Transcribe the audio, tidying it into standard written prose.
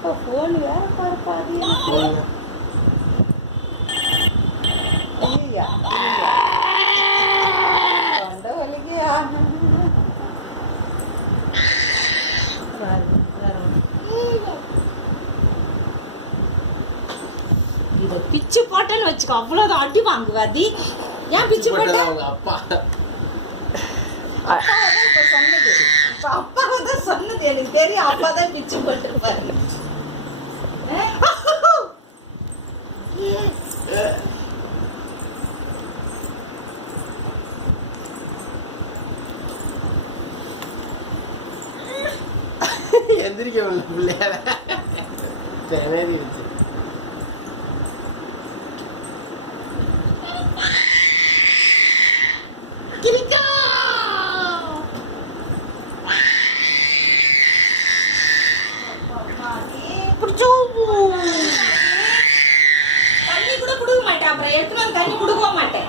இப்போ ஃபோன் வேற பார்ப்பாது. ஐயா தொண்டை வலிக்கையா? இதை பிச்சு போட்டேன்னு வச்சுக்கோ, அவ்வளோதான் அடி வாங்குவாதி. ஏன் பிச்சு போட்ட? அப்பா இப்ப சொன்னது, இப்ப அப்பாவை தான் சொன்னது. எனக்கு தெரியும் அப்பா தான் பிச்சு போட்டுருப்பாரு. எந்திரிக்க முடியல பிள்ளையார தெரிவிச்சு. தண்ணி கூட கொடுக்க மாட்டேன், அப்புறம் எடுத்துட்டு தண்ணி கொடுக்க மாட்டேன்.